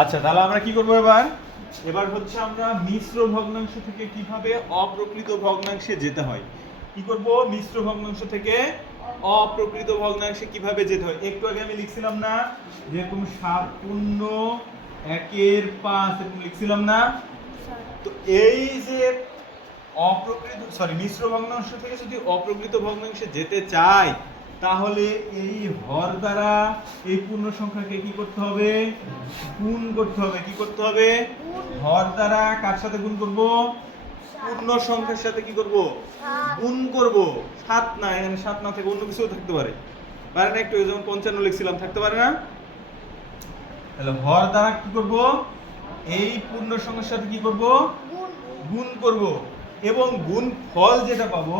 আচ্ছা, তাহলে আমরা কি করব এবার? এবার হচ্ছে আমরা মিশ্র ভগ্নাংশ থেকে কিভাবে অপ্রকৃত ভগ্নাংশে যেতে হয়। কি করব? মিশ্র ভগ্নাংশ থেকে অপ্রকৃত ভগ্নাংশে কিভাবে যেতে হয়। একটু আগে আমি লিখছিলাম না যেরকম 7 পূর্ণ 1 এর 5 এরকম লিখছিলাম না? তো এই যে মিশ্র ভগ্নাংশ থেকে যদি অপ্রকৃত ভগ্নাংশে যেতে চাই, তাহলে এই হর দ্বারা এই পূর্ণ সংখ্যাকে কি করতে হবে? গুণ করতে হবে। কি করতে হবে? হর দ্বারা কার সাথে গুণ করব? পূর্ণ সংখ্যার সাথে কি করব? গুণ করব। 7 না, এখানে 7 না থেকে অন্য কিছুও থাকতে পারে। পারে না? একটু যেমন 55 লিখছিলাম, থাকতে পারে না? তাহলে হর দ্বারা কি করব? এই পূর্ণ সংখ্যার সাথে কি করব? গুণ করব। এবং গুণ ফল যেটা পাবো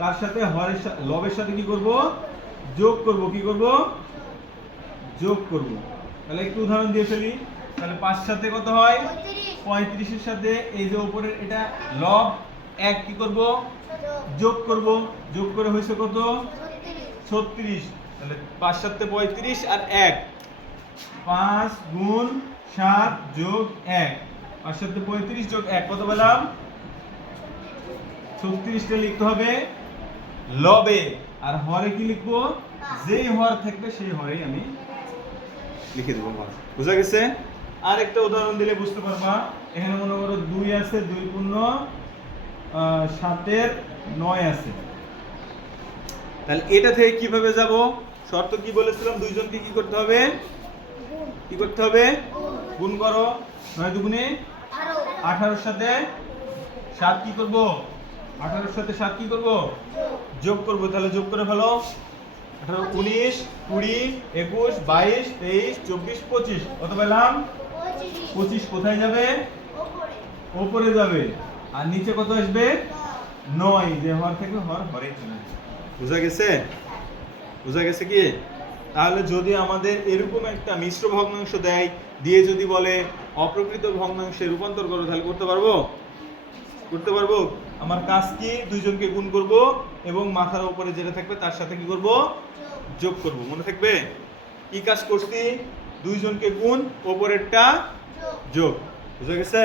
তার সাথে লবের সাথে কি করব? যোগ করব। কি করব? যোগ করব। তাহলে একটু উদাহরণ দিয়ে ফেলি। তাহলে 5 সাথে কত হয়? 35 এর সাথে এই যে উপরের এটা লব 1 কি করব? যোগ করব। যোগ করে হইছে কত? 36। তাহলে 5 সাথে 35 আর 1, 5 গুণ 7 যোগ 1, 5 সাথে 35 যোগ 1 কত পেলাম? 36টা লিখতে হবে লবে। আর হরে কি লিখবো? যেই হর থাকবে সেই হরেই আমি লিখে দেবো হর। বুঝা গেছে? আর একটা উদাহরণ দিলে বুঝতে পারবা। এখানে মনে করো 2 আছে, 2 পূর্ণ 7 এর 9 আছে। তাহলে এটা থেকে কিভাবে যাব? শর্ত কি বলেছিলাম? দুইজনকে কি করতে হবে? কি করতে হবে? গুণ করো। 9 দুগুণে 18 এর সাথে 7 কি করব? 18 এর সাথে 7 কি করব? যোগ করব। তাহলে যোগ করে ফেলো। 18 19 20 21 22 23 24 25 কত পেলাম? 25 কোথায় যাবে? উপরে যাবে। আর নিচে কত আসবে? 9। যে হর থাকবে হর হরে চলে আসবে। বুঝা গেছে? বুঝা গেছে কি? তাহলে যদি আমাদের এরকম একটা মিশ্র ভগ্নাংশ দেয়, দিয়ে যদি বলে অপ্রকৃত ভগ্নাংশে রূপান্তর করো, তাহলে করতে পারবো? করতে পারবো। আমার কাজ কি? দুইজনকে গুণ করব এবং মাথার উপরে যেটা থাকবে তার সাথে কি করব? যোগ করব। মনে থাকবে? কি কাজ করছি? দুইজনকে গুণ, উপরেরটা যোগ। বুঝা গেছে?